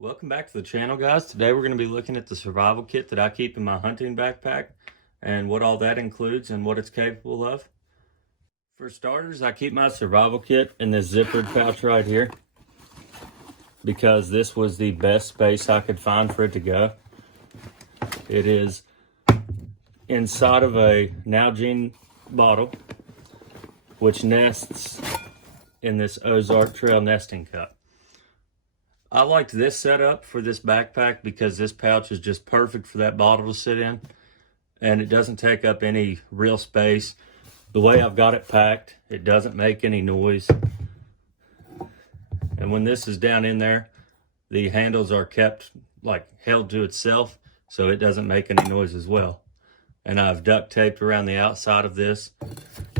Welcome back to the channel, guys. Today we're going to be looking at the survival kit that I keep in my hunting backpack and what all that includes and what it's capable of. For starters, I keep my survival kit in this zippered pouch right here because this was the best space I could find for it to go. It is inside of a Nalgene bottle, which nests in this Ozark Trail nesting cup. I liked this setup for this backpack because this pouch is just perfect for that bottle to sit in, and it doesn't take up any real space. The way I've got it packed, it doesn't make any noise. And when this is down in there, the handles are kept held to itself, so it doesn't make any noise as well. And I've duct taped around the outside of this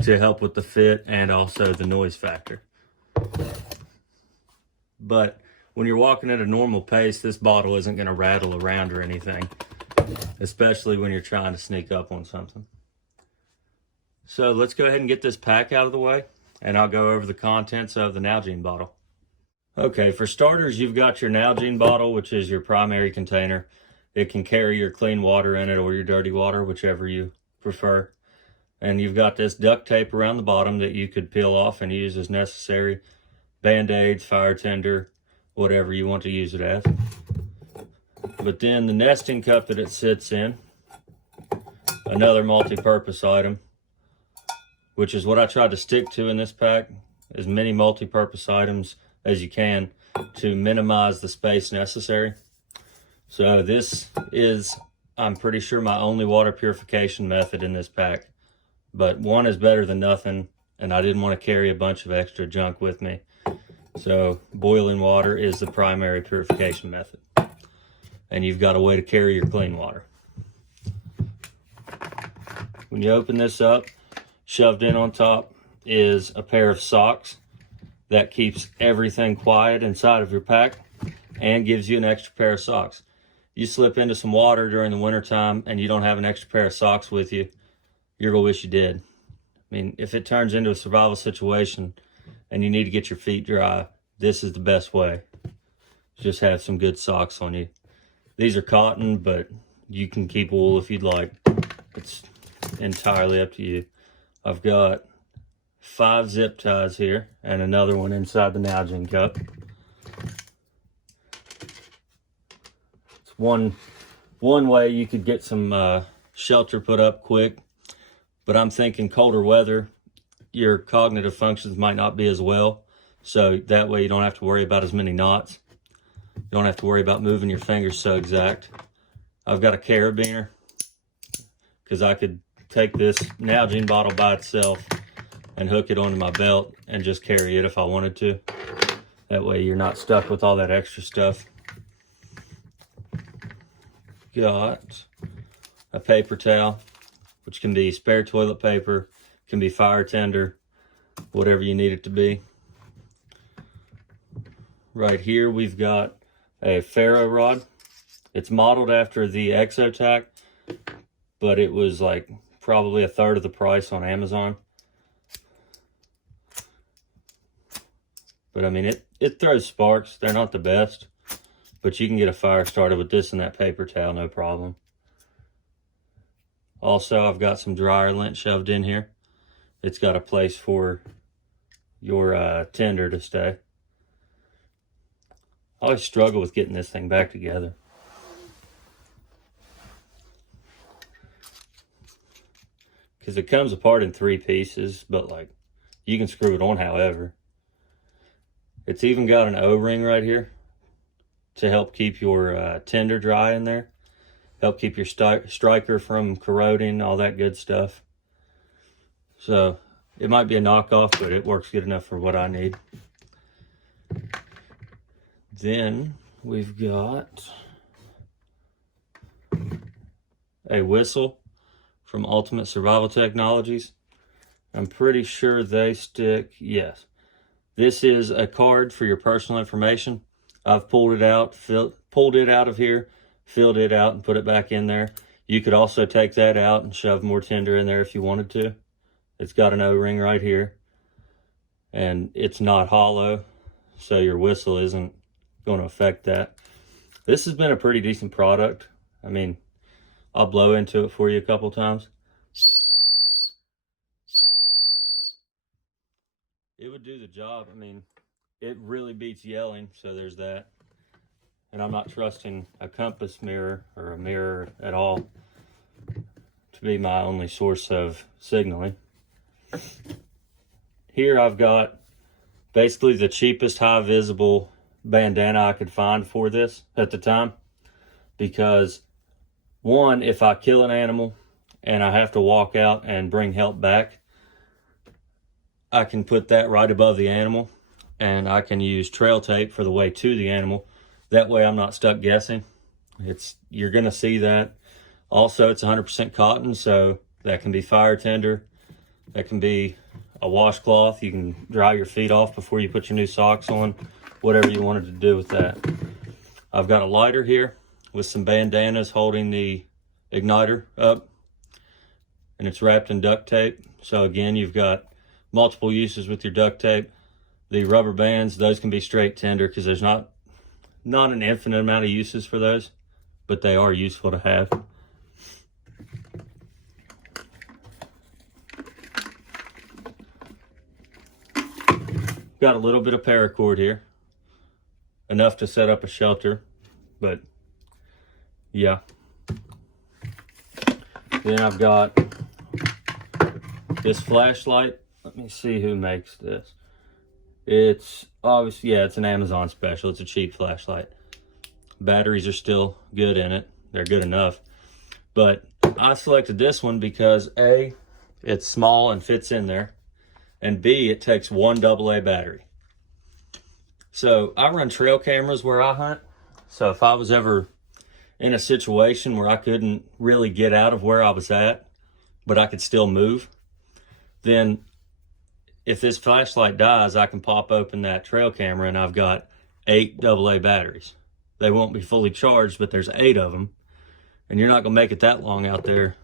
to help with the fit and also the noise factor. But when you're walking at a normal pace, this bottle isn't going to rattle around or anything, especially when you're trying to sneak up on something. So let's go ahead and get this pack out of the way, and I'll go over the contents of the Nalgene bottle. Okay, for starters, you've got your Nalgene bottle, which is your primary container. It can carry your clean water in it or your dirty water, whichever you prefer. And you've got this duct tape around the bottom that you could peel off and use as necessary. Band-aids, fire tinder, whatever you want to use it as. But then the nesting cup that it sits in, another multi-purpose item, which is what I tried to stick to in this pack, as many multi-purpose items as you can to minimize the space necessary. So this is, I'm pretty sure, my only water purification method in this pack. But one is better than nothing, and I didn't want to carry a bunch of extra junk with me. So boiling water is the primary purification method. And you've got a way to carry your clean water. When you open this up, shoved in on top is a pair of socks that keeps everything quiet inside of your pack and gives you an extra pair of socks. You slip into some water during the wintertime and you don't have an extra pair of socks with you, you're gonna wish you did. I mean, if it turns into a survival situation and you need to get your feet dry, this is the best way. Just have some good socks on you. These are cotton, but you can keep wool if you'd like. It's entirely up to you. I've got 5 zip ties here and another one inside the Nalgene cup. It's one way you could get some shelter put up quick, but I'm thinking colder weather, your cognitive functions might not be as well, so that way you don't have to worry about as many knots. You don't have to worry about moving your fingers so exact. I've got a carabiner because I could take this Nalgene bottle by itself and hook it onto my belt and just carry it if I wanted to. That way you're not stuck with all that extra stuff. Got a paper towel, which can be spare toilet paper, can be fire tinder, whatever you need it to be. Right here we've got a ferro rod. It's modeled after the Exotac, but it was like probably a third of the price on Amazon. But I mean, it throws sparks. They're not the best, but you can get a fire started with this and that paper towel, no problem. Also, I've got some dryer lint shoved in here. It's got a place for your tinder to stay. I always struggle with getting this thing back together. Because it comes apart in 3 pieces, but like, you can screw it on however. It's even got an O-ring right here to help keep your tinder dry in there. Help keep your striker from corroding, all that good stuff. So it might be a knockoff, but it works good enough for what I need. Then we've got a whistle from Ultimate Survival Technologies. I'm pretty sure they stick, yes. This is a card for your personal information. I've pulled it out of here, filled it out and put it back in there. You could also take that out and shove more tinder in there if you wanted to. It's got an O-ring right here and it's not hollow, so your whistle isn't going to affect that. This has been a pretty decent product. I mean, I'll blow into it for you a couple times. It would do the job. I mean, it really beats yelling, so there's that. And I'm not trusting a compass mirror or a mirror at all to be my only source of signaling. Here I've got basically the cheapest high visible bandana I could find for this at the time, because one, if I kill an animal and I have to walk out and bring help back, I can put that right above the animal, and I can use trail tape for the way to the animal. That way I'm not stuck guessing. You're gonna see that. Also, it's 100% cotton, so that can be fire tender. That can be a washcloth. You can dry your feet off before you put your new socks on, whatever you wanted to do with that. I've got a lighter here with some bandanas holding the igniter up, and it's wrapped in duct tape. So again, you've got multiple uses with your duct tape. The rubber bands, those can be straight tender because there's not an infinite amount of uses for those, but they are useful to have. Got a little bit of paracord here, enough to set up a shelter, but yeah. Then I've got this flashlight. Let me see who makes this. It's obviously, yeah, it's an Amazon special. It's a cheap flashlight. Batteries are still good in it. They're good enough. But I selected this one because A, it's small and fits in there, and B, it takes one AA battery. So I run trail cameras where I hunt. So if I was ever in a situation where I couldn't really get out of where I was at, but I could still move, then if this flashlight dies, I can pop open that trail camera and I've got 8 AA batteries. They won't be fully charged, but there's 8 of them. And you're not gonna make it that long out there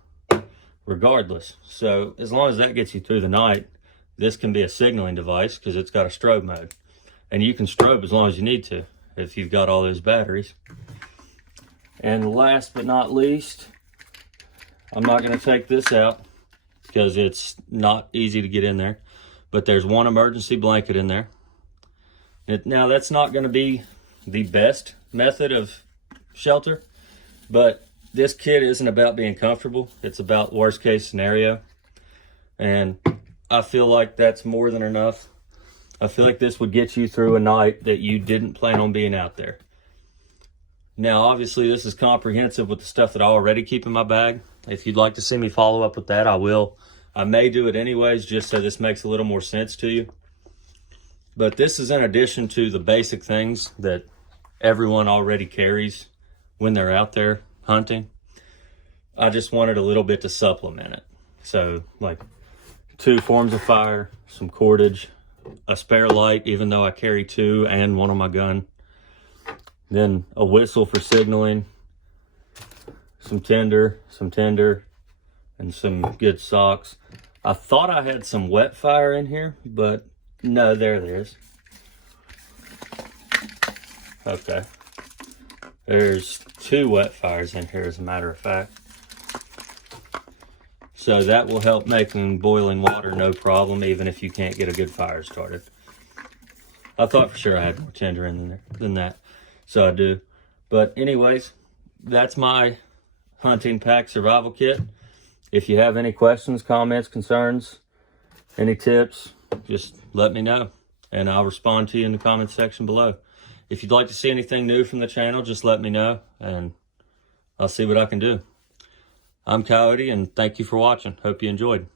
regardless. So as long as that gets you through the night, this can be a signaling device because it's got a strobe mode. And you can strobe as long as you need to if you've got all those batteries. And last but not least, I'm not gonna take this out because it's not easy to get in there. But there's one emergency blanket in there. Now that's not gonna be the best method of shelter, but this kit isn't about being comfortable. It's about worst case scenario. And I feel like that's more than enough. I feel like this would get you through a night that you didn't plan on being out there. Now, obviously this is comprehensive with the stuff that I already keep in my bag. If you'd like to see me follow up with that, I will. I may do it anyways, just so this makes a little more sense to you. But this is in addition to the basic things that everyone already carries when they're out there hunting. I just wanted a little bit to supplement it. So like 2 forms of fire, some cordage, a spare light, even though I carry 2 and one on my gun. Then a whistle for signaling, some tinder, and some good socks. I thought I had some wet fire in here, but no, there it is. Okay. There's 2 wet fires in here, as a matter of fact. So that will help making boiling water no problem, even if you can't get a good fire started. I thought for sure I had more tinder in there than that, so I do. But anyways, that's my hunting pack survival kit. If you have any questions, comments, concerns, any tips, just let me know and I'll respond to you in the comments section below. If you'd like to see anything new from the channel, just let me know and I'll see what I can do. I'm Coyote and thank you for watching. Hope you enjoyed.